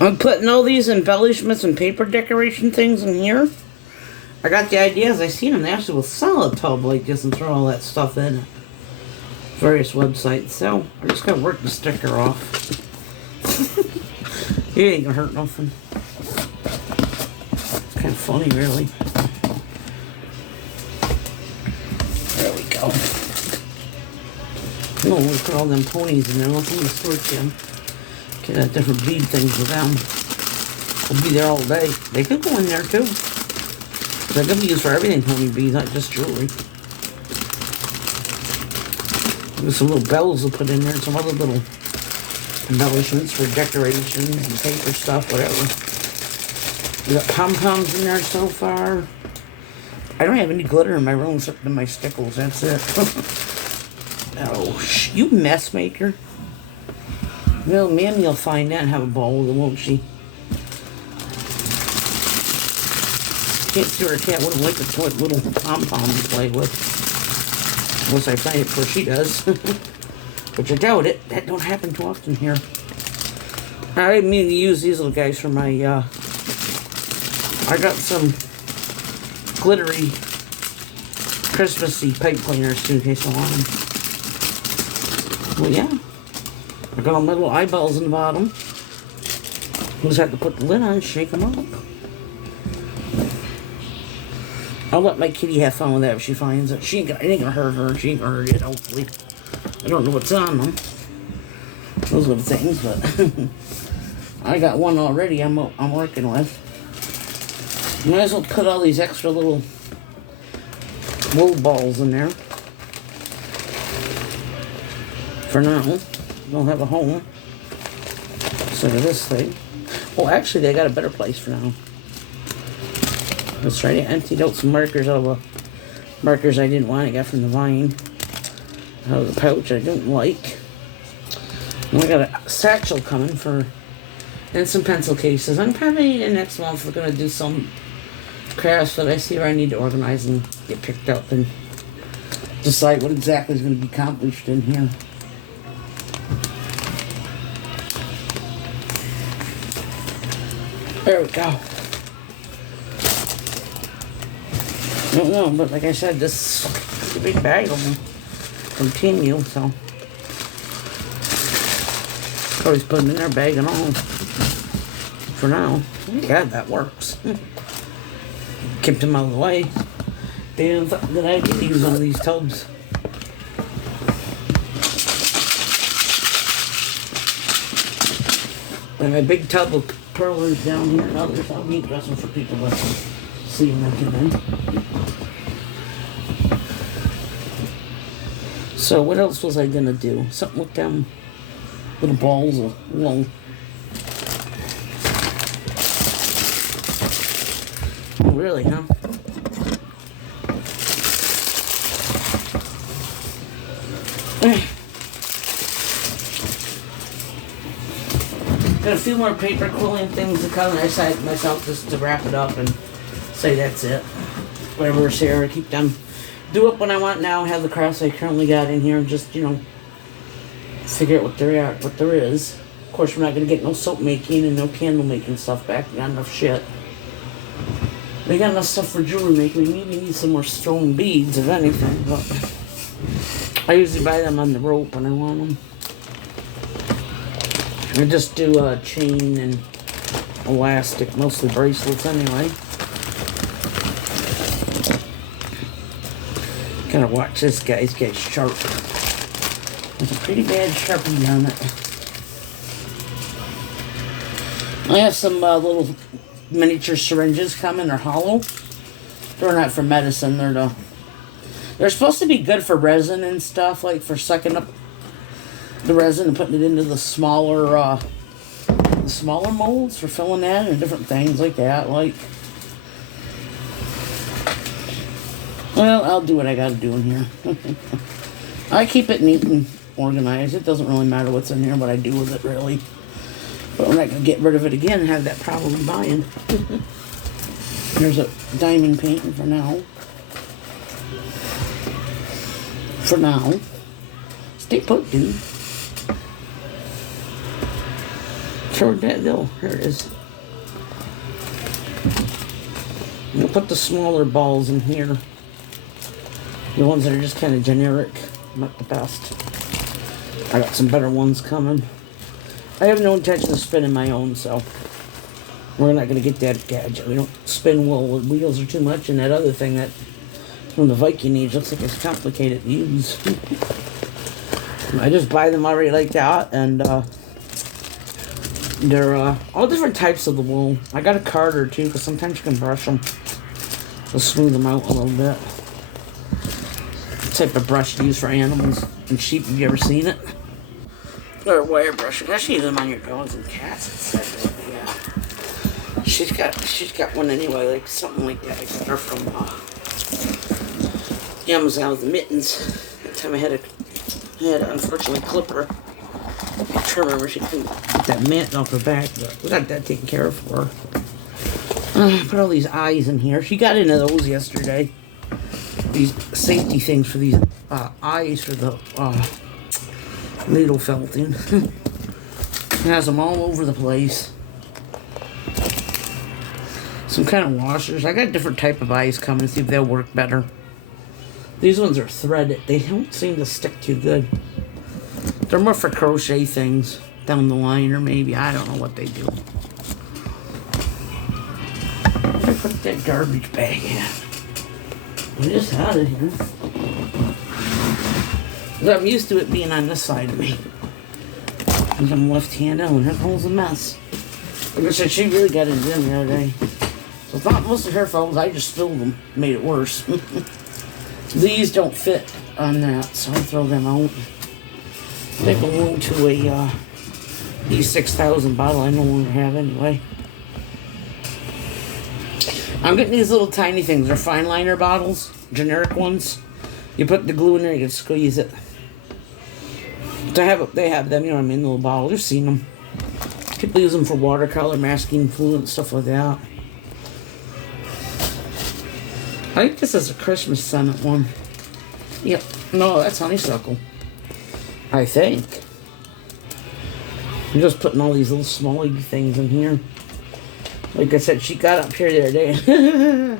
I'm putting all these embellishments and paper decoration things in here. I got the ideas. I seen them. They actually will sell a tub like this and throw all that stuff in various websites. So I just gotta work the sticker off. It ain't gonna hurt nothing. It's kind of funny, really. There we go. Oh, we put all them ponies in there. Let's see the storage them. Get different bead things with them. We'll be there all day. They could go in there too. They're gonna be used for everything, pony beads, not just jewelry. There's some little bells to put in there, and some other little embellishments for decorations and paper stuff, whatever. We got pom-poms in there so far. I don't have any glitter in my room except in my stickles, that's it. Oh, you mess maker. Well, Mammy will find that and have a ball with it, won't she? Can't see her cat wouldn't like to put little pom-pom to play with. Unless I find it before she does. Which I doubt it. That don't happen too often here. I didn't mean to use these little guys for my, I got some glittery Christmassy pipe cleaners too, in case I want them. Well, yeah. I got all my little eyeballs in the bottom. Just have to put the lid on and shake them up. I'll let my kitty have fun with that if she finds it. It ain't gonna hurt her. She ain't gonna hurt it, hopefully. I don't know what's on them. Those are the things, but I got one already I'm working with. Might as well put all these extra little wool balls in there. For now. They'll have a home. Instead of this thing. Well, actually, they got a better place for now. Let's try to empty out some markers, all the markers I didn't want. I got from the vine. Out of the pouch I didn't like. And we got a satchel coming for, and some pencil cases. I'm probably in next month we're gonna do some crafts that I see where I need to organize and get picked up and decide what exactly is gonna be accomplished in here. There we go. I don't know, but like I said, this is a big bag will continue, so. Always put it in their bag and all. For now. Yeah, that works. Kept them out of the way. They didn't think that I could use one of these tubs. And a big tub of pearlers down here and others. I'll be interesting for people to see when I come in. So what else was I gonna do? Something with them little balls of wool. Oh, really, huh? Got a few more paper quilling things to cut, and I decided myself just to wrap it up and say that's it. Whatever's here, I keep them. Do up when I want now, have the crafts I currently got in here, and just, you know, figure out what there is. Of course, we're not going to get no soap making and no candle making stuff back. We got enough shit. We got enough stuff for jewelry making. We maybe need some more stone beads, if anything. But I usually buy them on the rope when I want them. I just do a chain and elastic, mostly bracelets anyway. Gotta watch this guy. He's getting sharp. There's a pretty bad Sharpie on it. I have some little miniature syringes coming. They're hollow. They're not for medicine. They're supposed to be good for resin and stuff, like for sucking up the resin and putting it into the smaller molds for filling that and different things like that. Like, well, I'll do what I gotta do in here. I keep it neat and organized. It doesn't really matter what's in here, what I do with it, really. But I'm not going to get rid of it again and have that problem buying. There's a diamond painting for now. For now. Stay put, dude. sure where'd that go? Here it is. I'm gonna put the smaller balls in here. The ones that are just kind of generic, not the best. I got some better ones coming. I have no intention of spinning my own, so we're not gonna get that gadget. We don't spin well with wheels or too much, and that other thing that from the Viking Age looks like it's complicated to use. I just buy them already like that, and they're all different types of the wool. I got a card or two because sometimes you can brush them to smooth them out a little bit. Type of brush to use for animals and sheep. Have you ever seen it? Or wire brush. I should use them on your dogs and cats. Yeah. She's got one anyway, like something like that. I got her from Amazon with the mittens. That time I had to unfortunately clip her. I try to remember she couldn't get that mitt off her back, but we got that taken care of for her. Put all these eyes in here. She got into those yesterday. These safety things for these eyes for the needle felting. It has them all over the place. Some kind of washers. I got a different type of eyes coming to see if they'll work better. These ones are threaded. They don't seem to stick too good. They're more for crochet things down the line, or maybe I don't know what they do. I put that garbage bag in. I'm just out of here. I'm used to it being on this side of me. Because I'm left-handed and that hole's a mess. Like I said, she really got into them the other day. So it's not most of her fault. I just spilled them. Made it worse. These don't fit on that, so I throw them out. They belong to a E6000 bottle I no longer have anyway. I'm getting these little tiny things. They're fine liner bottles, generic ones. You put the glue in there, you can squeeze it. They have them, you know what I mean, the little bottle. You've seen them. People use them for watercolor, masking fluid, and stuff like that. I think this is a Christmas Summit one. Yep. No, that's honeysuckle. I think. I'm just putting all these little small things in here. Like I said, she got up here the other day.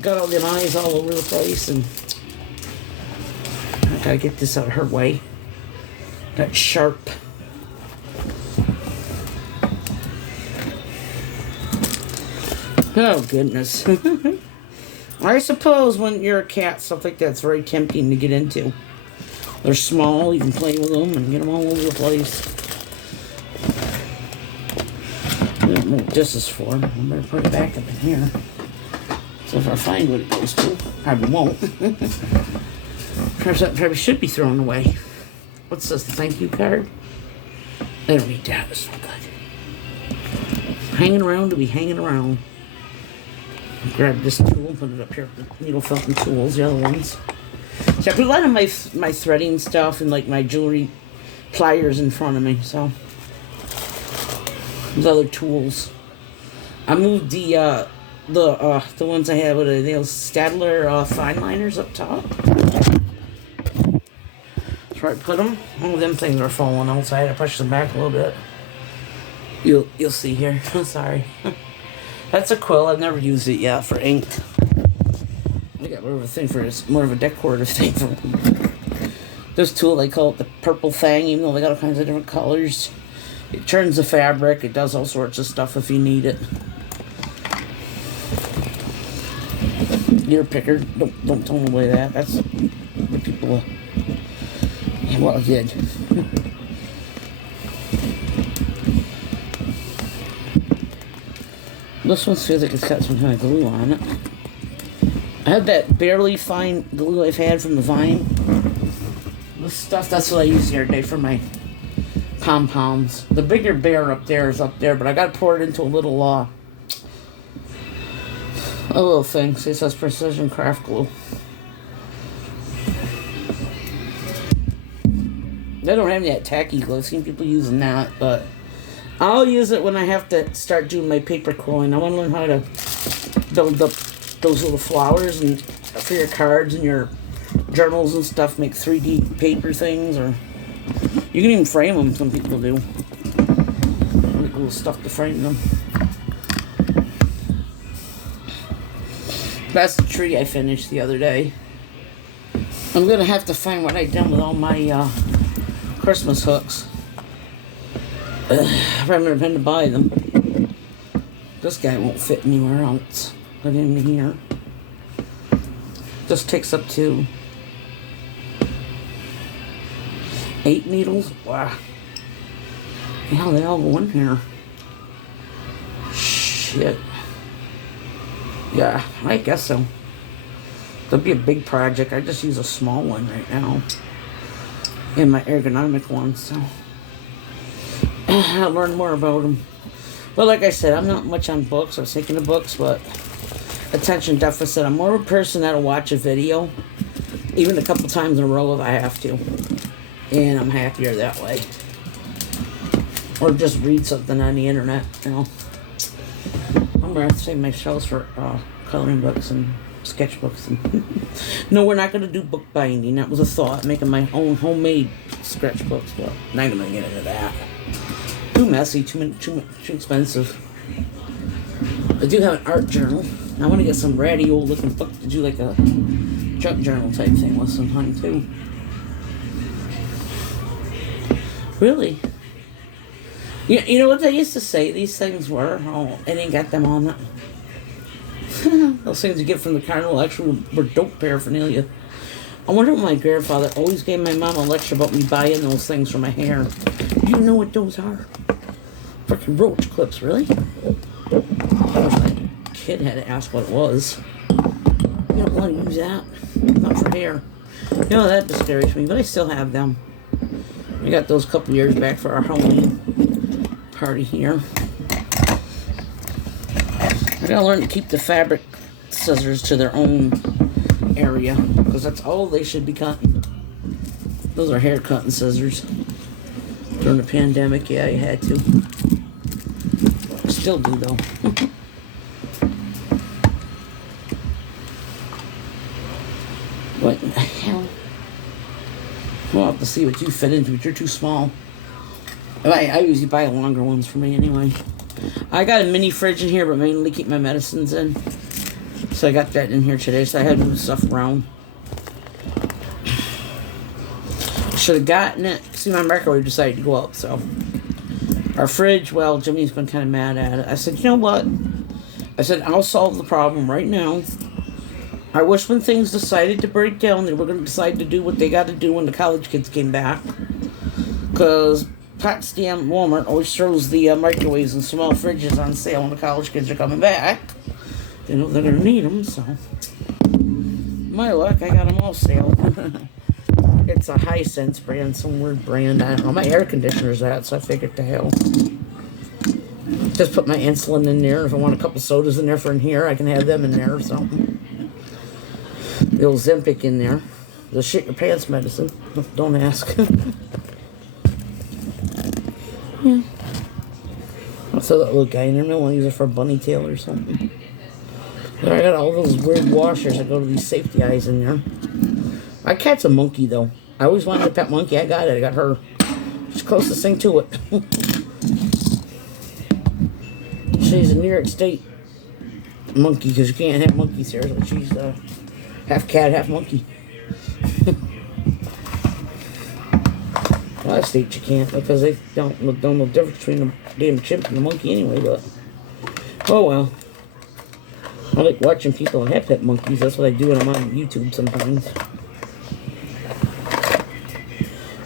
Got all them eyes all over the place, and I gotta get this out of her way. That's sharp. Oh, goodness. I suppose when you're a cat, stuff like that's very tempting to get into. They're small, you can play with them and get them all over the place. I don't know what this is for. I better put it back up in here. So if I find what it goes to, probably won't. Probably should be thrown away. What's this, the thank you card? I don't read that, it's not good. Hanging around to be hanging around. Grab this tool, put it up here with the needle felting tools, the other ones. So I put a lot of my threading stuff and like my jewelry pliers in front of me, so. Those other tools. I moved the ones I had with the Stadler fine liners up top. That's where I put them. All of them things are falling out, so I had to push them back a little bit. You'll see here. Sorry. That's a quill. I've never used it yet for ink. I got more of a thing for it's more of a decorative thing for this tool. They call it the purple fang, even though they got all kinds of different colors. It turns the fabric. It does all sorts of stuff if you need it. Your picker. Don't tell them away that. That's the people. Well, I did. This one feels like it's got some kind of glue on it. I have that barely fine glue I've had from the Vine. This stuff, that's what I use the other day for my pom-poms. The bigger bear up there is up there, but I got to pour it into a little thing. See, it says Precision Craft Glue. They don't have that tacky glue. I've seen people using that, but I'll use it when I have to start doing my paper quilling. I want to learn how to build up those little flowers and for your cards and your journals and stuff. Make 3D paper things, or you can even frame them. Some people do. Let me glue little stuff to frame them. That's the tree I finished the other day. I'm gonna have to find what I done with all my Christmas hooks. I haven't been to buy them. This guy won't fit anywhere else but in here. This takes up to 8 needles. Wow. How they all go in here? Shit. Yeah, I guess so. That'll be a big project. I just use a small one right now. And my ergonomic one, so. I'll learn more about them. But like I said, I'm not much on books. I was thinking of books, but attention deficit. I'm more of a person that'll watch a video, even a couple times in a row if I have to. And I'm happier that way. Or just read something on the internet, you know. I'm going to save my shelves for coloring books and sketchbooks. And no, we're not going to do book binding. That was a thought, making my own homemade sketchbooks. But not going to get into that. Too messy, too expensive. I do have an art journal. I want to get some ratty old looking book to do like a junk journal type thing with some honey too. Really? You know what they used to say these things were? Oh, I didn't get them on that. Those things you get from the carnival actually were dope paraphernalia. I wonder what my grandfather always gave my mom a lecture about me buying those things for my hair. Do you know what those are? Freaking roach clips, really? My kid had to ask what it was. You don't want to use that. Not for hair. You know, that discouraged me, but I still have them. I got those a couple years back for our Halloween party here. I gotta learn to keep the fabric scissors to their own area, because that's all they should be cutting. Those are hair cutting scissors. During the pandemic, yeah, you had to. Still do though. What in the hell? We'll have to see what you fit into, but you're too small. I usually buy longer ones for me anyway. I got a mini fridge in here, but mainly keep my medicines in. So I got that in here today, so I had to move stuff around. Should have gotten it. See, my microwave decided to go up, so. Our fridge, well, Jimmy's been kind of mad at it. I said, you know what? I said, I'll solve the problem right now. I wish when things decided to break down, they were going to decide to do what they got to do when the college kids came back. Because Potsdam Walmart always throws the microwaves and small fridges on sale when the college kids are coming back. They know they're going to need them, so. My luck, I got them all sale. It's a Hisense brand, some weird brand. I don't know. My air conditioner's that, so I figured to hell. Just put my insulin in there. If I want a couple sodas in there for in here, I can have them in there or something. The old Zempic in there. The shit your pants medicine. Don't ask. Yeah. I saw that little guy in there. I want to use it for a bunny tail or something. Then I got all those weird washers that go to these safety eyes in there. My cat's a monkey, though. I always wanted a pet monkey. I got it. I got her. She's the closest thing to it. She's a New York State monkey, because you can't have monkeys here. So she's half cat, half monkey. Well, that state you can't, because they don't know the difference between the damn chimp and the monkey anyway, but oh well. I like watching people that have pet monkeys. That's what I do when I'm on YouTube sometimes.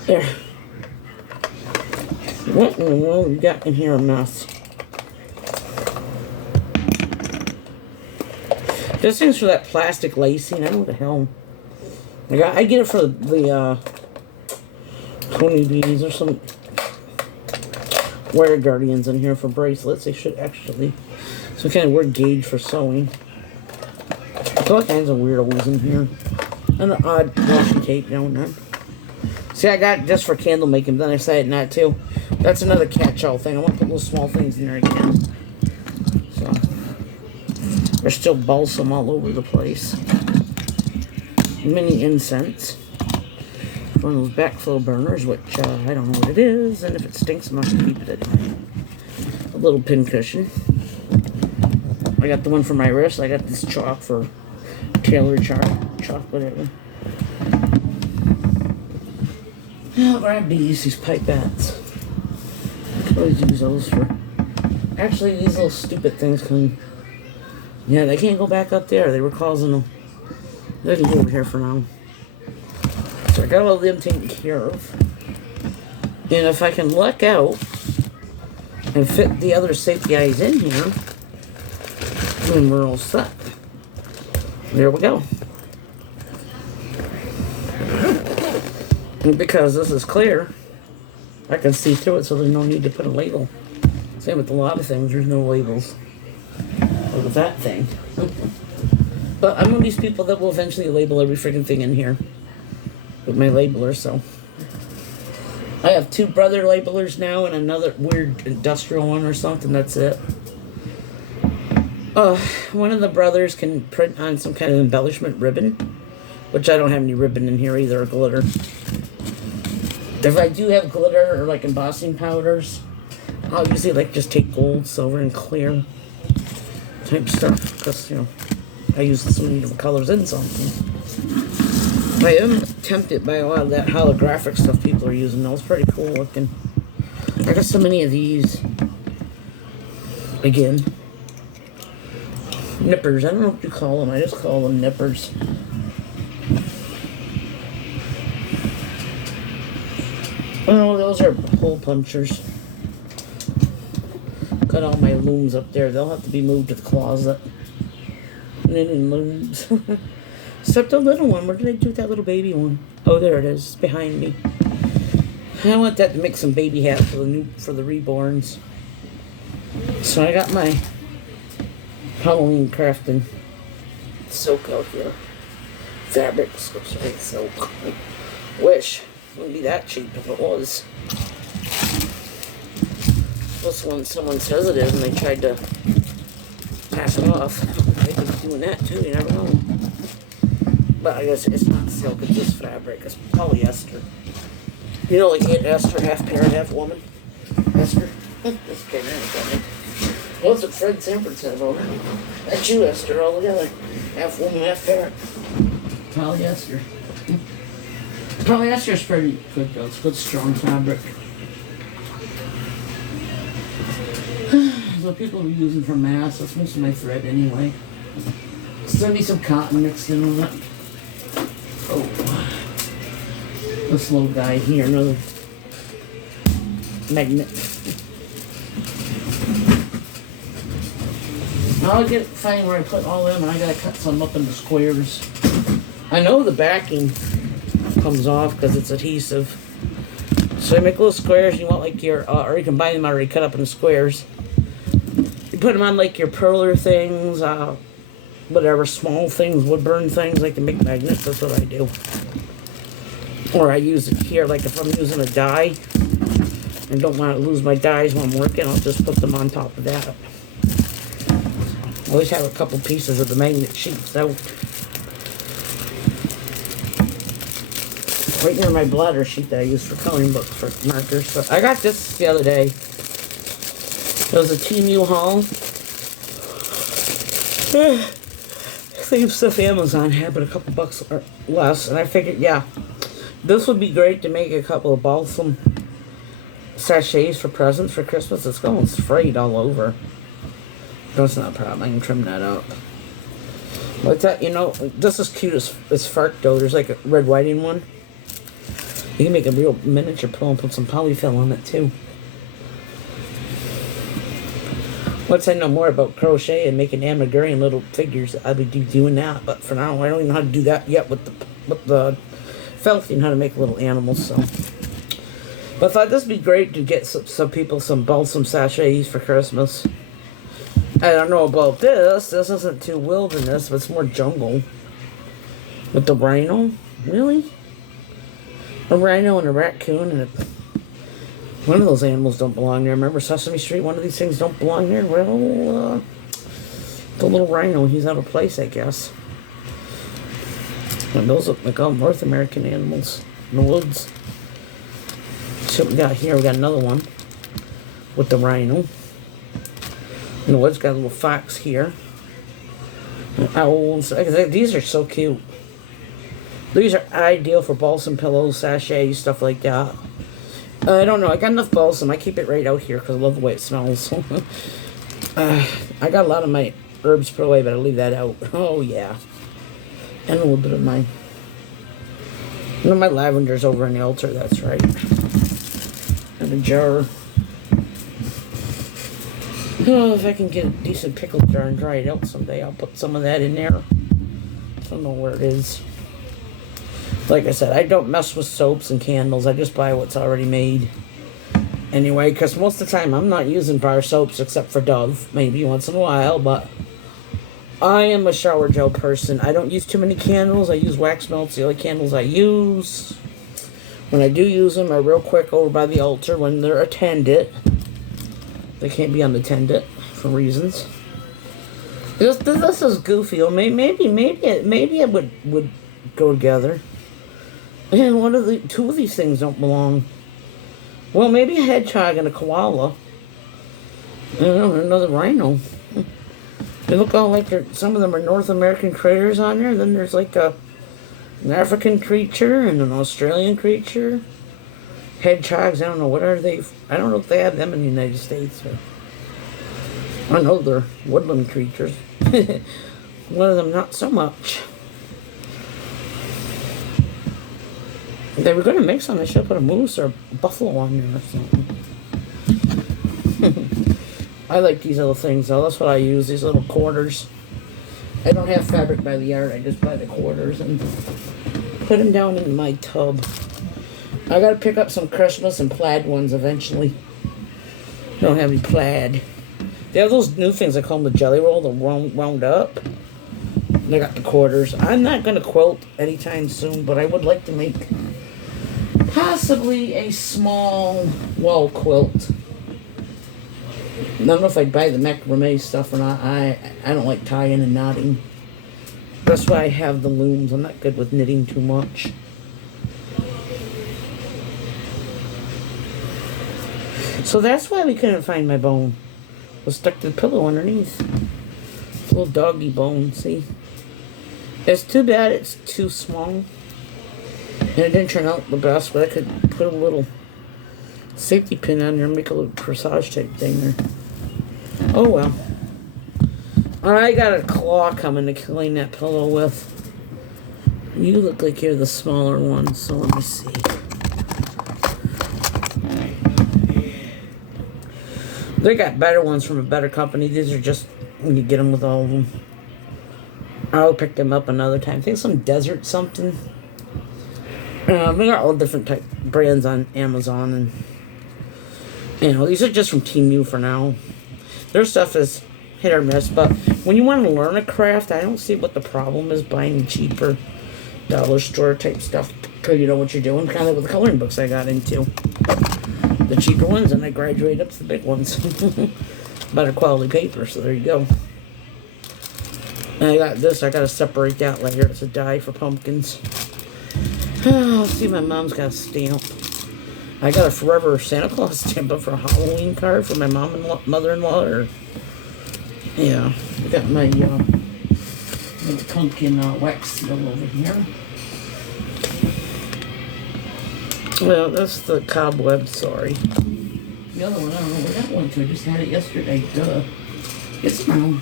There. What in the world we got in here a mess? This thing's for that plastic lacing. I don't know what the hell. I get it for the Tony B's or some wire guardians in here for bracelets. They should actually. Some kind of weird gauge for sewing. There's all kinds of weirdos in here. And an odd washi tape down there. See, I got just for candle making, but then I decided not to. That's another catch-all thing. I want to put little small things in there again. So, there's still balsam all over the place. Mini incense. One of those backflow burners, which I don't know what it is, and if it stinks, I'm not going to keep it anyway. little pin cushion. I got the one for my wrist. I got this chalk for Taylor chalk, whatever. I'll grab these pipettes. I could always use those for... Actually, these little stupid things can... Yeah, they can't go back up there. They were causing them. They can go over here for now. So I got all of them taken care of. And if I can luck out and fit the other safety eyes in here, then we're all set. There we go. And because this is clear, I can see through it, so there's no need to put a label. Same with a lot of things, there's no labels. Or with that thing. But I'm one of these people that will eventually label every freaking thing in here with my labeler, so. I have 2 brother labelers now and another weird industrial one or something, that's it. One of the brothers can print on some kind of embellishment ribbon, which I don't have any ribbon in here either, or glitter. If I do have glitter or like embossing powders, I'll usually like just take gold, silver, and clear type stuff, because, you know, I use so many different colors in something. I am tempted by a lot of that holographic stuff people are using. That was pretty cool looking. I got so many of these. Again. Nippers. I don't know what you call them. I just call them nippers. Oh, those are hole punchers. Got all my looms up there. They'll have to be moved to the closet. Knitting looms. Except the little one. Where did I do with that little baby one? Oh, there it is. It's behind me. I want that to make some baby hats for the reborns. So I got my Halloween crafting silk out here. Fabric, sorry, silk. Wish it wouldn't be that cheap if it was. This one, someone says it is, and they tried to pass it off. They could be doing that too, you never know. But I guess it's not silk, it's just fabric. It's polyester. You know, like Esther, half parrot, half woman. Esther? This came in funny. Well, that's what Fred Sanford said about her. That's you, Esther, all together. Half woman, half parrot. Polyester. Polyester's pretty good, though. It's good, strong fabric. So people are using for masks. That's most of my thread anyway. Still need some cotton mixed in with it. Oh, this little guy here, another magnet. I'll find where I put all them, and I gotta cut some up into squares. I know the backing comes off because it's adhesive. So you make little squares. You want like your, or you can buy them already cut up into squares. You put them on like your perler things, whatever, small things, wood burn things, like to make magnets. That's what I do. Or I use it here, like if I'm using a die and don't want to lose my dies when I'm working, I'll just put them on top of that. I always have a couple pieces of the magnet sheets out. Right near my bladder sheet that I use for coloring books for markers. But I got this the other day. It was a TMU haul. Same stuff Amazon had, but a couple bucks or less. And I figured, yeah, this would be great to make a couple of balsam sachets for presents for Christmas. It's going frayed all over. That's not a problem. I can trim that up. But that, you know, this is cute as fart dough. There's like a red whiting one. You can make a real miniature pill and put some polyfill on it too. Once I know more about crochet and making Amigurumi little figures, I'll be doing that. But for now, I don't even know how to do that yet with the felting, how to make little animals. So, but I thought this would be great to get some people some balsam sachets for Christmas. I don't know about this. This isn't too wilderness, but it's more jungle. With the rhino, really? A rhino and a raccoon and one of those animals don't belong there. Remember Sesame Street? One of these things don't belong there. Well, the little rhino, he's out of place, I guess. And those look like all North American animals in the woods. So we got here, we got another one with the rhino. And the wood's got a little fox here. Owls. These are so cute. These are ideal for balsam pillows, sachets, stuff like that. I don't know. I got enough balsam. I keep it right out here because I love the way it smells. I got a lot of my herbs put away, but I leave that out. Oh, yeah. And a little bit of my... my lavender's over on the altar. That's right. And a jar. Oh, if I can get a decent pickle jar and dry it out someday, I'll put some of that in there. I don't know where it is. Like I said, I don't mess with soaps and candles. I just buy what's already made. Anyway, because most of the time I'm not using bar soaps except for Dove. Maybe once in a while, but I am a shower gel person. I don't use too many candles. I use wax melts, the only candles I use. When I do use them, I'm real quick over by the altar when they're attended. They can't be unattended for reasons. This is goofy. Or maybe it would go together. And two of these things don't belong. Well, maybe a hedgehog and a koala. Another rhino. They look all like some of them are North American critters on there. Then there's like an African creature and an Australian creature. Hedgehogs, I don't know, what are they? I don't know if they have them in the United States. I know they're woodland creatures. One of them not so much. If they were going to mix them, they should put a moose or a buffalo on there or something. I like these little things though. That's what I use, these little quarters. I don't have fabric by the yard. I just buy the quarters and put them down in my tub. I got to pick up some Christmas and plaid ones eventually. I don't have any plaid. They have those new things, I call them the jelly roll, they're wound up. They got the quarters. I'm not going to quilt anytime soon, but I would like to make possibly a small wall quilt. I don't know if I'd buy the macrame stuff or not. I don't like tying and knotting. That's why I have the looms. I'm not good with knitting too much. So that's why we couldn't find my bone. It was stuck to the pillow underneath. It's a little doggy bone, see? It's too bad it's too small. And it didn't turn out the best, but I could put a little safety pin on there and make a little corsage type thing there. Oh well. I got a claw coming to clean that pillow with. You look like you're the smaller one, so let me see. They got better ones from a better company. These are just, you get them with all of them. I'll pick them up another time. I think some desert something. They got all different type brands on Amazon. And these are just from Temu for now. Their stuff is hit or miss. But when you want to learn a craft, I don't see what the problem is buying cheaper dollar store type stuff. Because you know what you're doing. Kind of like with the coloring books I got into. The cheaper ones, and I graduate up to the big ones. Better quality paper, so there you go. And I got this, I gotta separate that later. It's a die for pumpkins. Let's see, my mom's got a stamp. I got a Forever Santa Claus stamp up for a Halloween card for my mother-in-law. Yeah, I got my pumpkin wax seal over here. Well, that's the cobweb, sorry. The other one, I don't know where that went to. I just had it yesterday. Duh. It's around.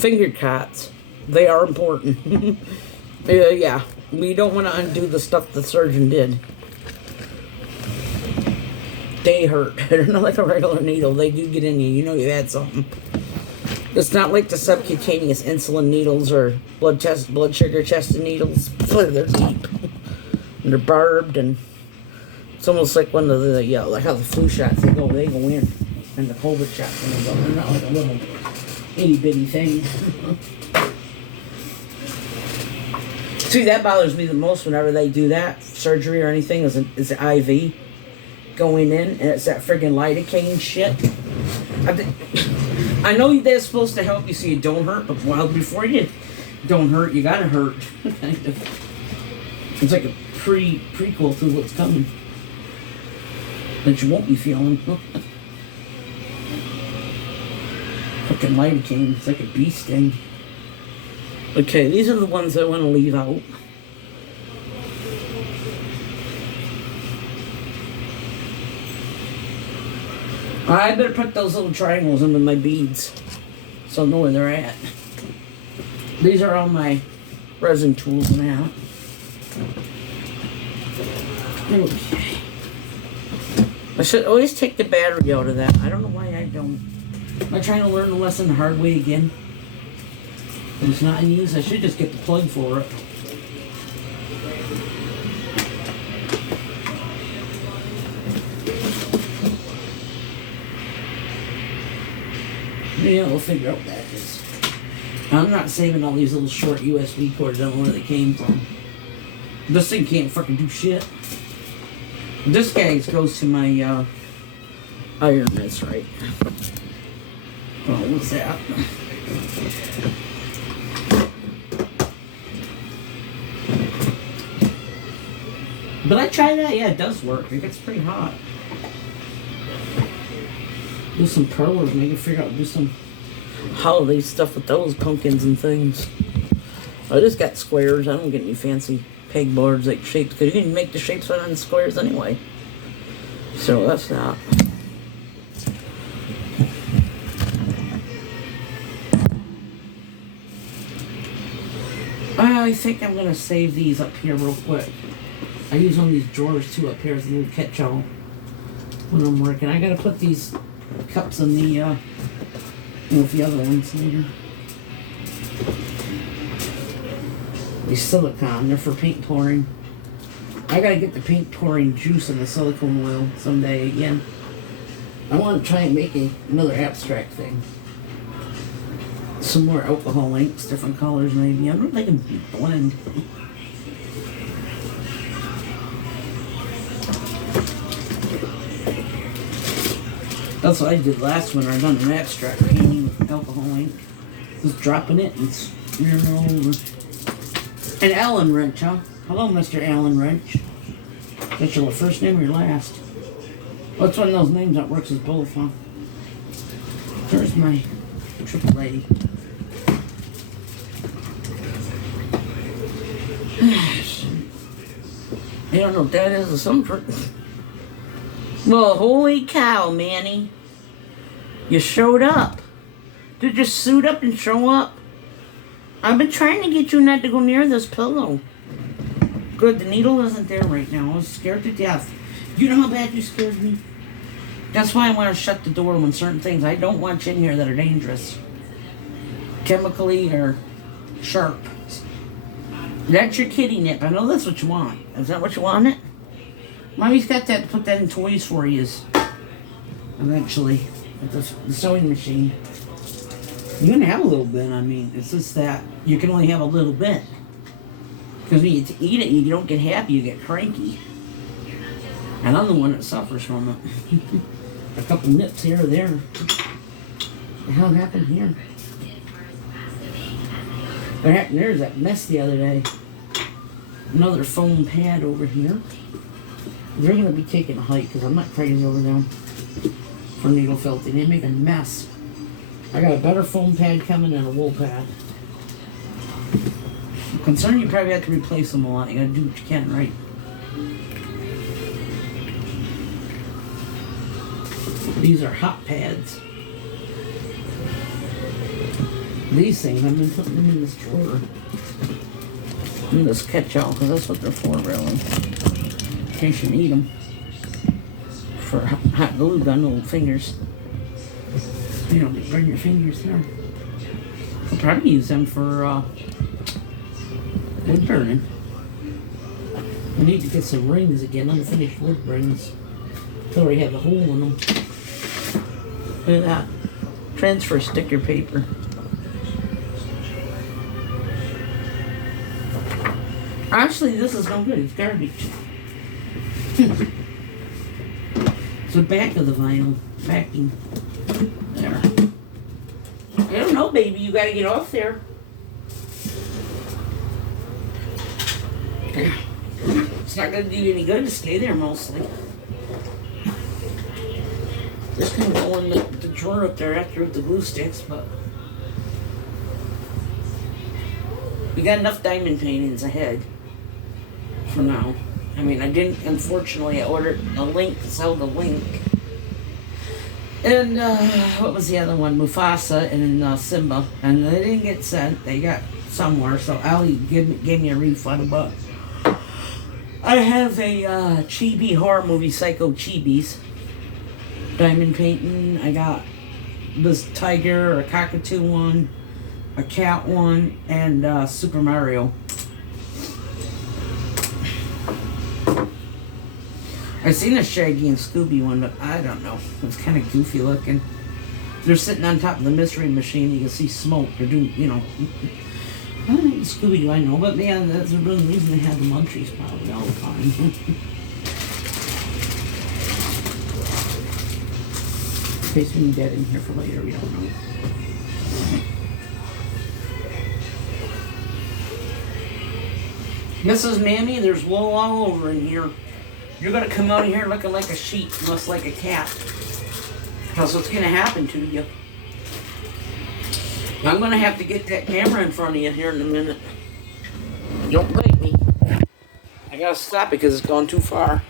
Finger cots. They are important. Yeah. We don't want to undo the stuff the surgeon did. They hurt. They're not like a regular needle. They do get in you. You know you had something. It's not like the subcutaneous insulin needles or blood sugar testing needles. They're deep. And they're barbed, and it's almost like one of the, like how the flu shots, they go in. And the COVID shots, they're not like a little itty bitty thing. See, that bothers me the most whenever they do that, surgery or anything, is an IV going in, and it's that friggin' lidocaine shit. I know they're supposed to help you so you don't hurt, but before you don't hurt, you gotta hurt. Kind of. It's like a prequel to what's coming that you won't be feeling. Fucking lidocaine. It's like a bee sting. Okay, these are the ones I want to leave out. I better put those little triangles in with my beads so I'll know where they're at. These are all my resin tools now. Okay. I should always take the battery out of that. I don't know why I don't. Am I trying to learn the lesson the hard way again? If it's not in use, I should just get the plug for it. Yeah, we'll figure out what that is. I'm not saving all these little short USB cords. I don't know where they came from. This thing can't fucking do shit. This guy goes to my iron, that's right. Oh, what's that? But I tried that, yeah, it does work. It gets pretty hot. Do some perlers, maybe figure out, do some holiday stuff with those pumpkins and things. I just got squares. I don't get any fancy pegboards like shapes, because you can make the shapes on squares anyway. So that's that. I think I'm gonna save these up here real quick. I use one of these drawers too up here as a little catch-all when I'm working. I gotta put these cups in the with the other ones later. These silicone, they're for paint pouring. I gotta get the paint pouring juice and the silicone oil someday again. I want to try and make another abstract thing. Some more alcohol inks, different colors maybe. I don't think I can blend. That's what I did last winter. I done an abstract painting with alcohol ink. Just dropping it and smearing it all over. And Allen Wrench, huh? Hello, Mr. Allen Wrench. That's your first name or your last? What's one of those names that works as both, huh? There's my AAA. I don't know what that is. Some well, holy cow, Manny. You showed up. Did you suit up and show up? I've been trying to get you not to go near this pillow. Good, the needle isn't there right now. I was scared to death. You know how bad you scared me? That's why I want to shut the door when certain things I don't want you in here that are dangerous. Chemically or sharp. That's your kitty nip. I know that's what you want. Is that what you want it? Mommy's got that, put that in toys for you. Eventually. With the sewing machine. You can have a little bit, I mean. It's just that you can only have a little bit. Because when you eat it, you don't get happy, you get cranky. And I'm the one that suffers from it. A couple nips here or there. What the hell happened here? What happened there is that mess the other day. Another foam pad over here. They're going to be taking a hike because I'm not crazy over them for needle felting. They make a mess. I got a better foam pad coming and a wool pad. I'm concerned you probably have to replace them a lot. You got to do what you can, right? These are hot pads. These things, I've been putting them in this drawer. In this catch-all, because that's what they're for, really. In case you need them. For hot glue gun, little fingers. You don't burn your fingers there. I'll probably use them for wood burning. I need to get some rings again, unfinished wood rings. I already have a hole in them. Look at that. Transfer sticker paper. Actually, this is no good. It's garbage. It's the back of the vinyl backing. There. I don't know, baby. You gotta get off there. It's not going to do you any good to stay there mostly. Just going to go in the drawer up there after with the glue sticks, but we got enough diamond paintings ahead for now. I mean, I didn't, unfortunately, I ordered a link to sell the link. And what was the other one? Mufasa and Simba. And they didn't get sent. They got somewhere. So Ali gave me a refund. But I have a chibi horror movie, Psycho Chibis. Diamond painting. I got this tiger, a cockatoo one, a cat one, and Super Mario. I've seen a Shaggy and Scooby one, but I don't know. It's kind of goofy looking. They're sitting on top of the mystery machine. You can see smoke. They're doing, you know. I don't think Scooby do I know, but yeah, that's the reason they have the munchies probably all the time. In case we can get in here for later, we don't know. Mrs. Mammy, there's wool all over in here. You're going to come out of here looking like a sheep, less like a cat. That's what's going to happen to you. I'm going to have to get that camera in front of you here in a minute. Don't bite me. I got to stop it because it's gone too far.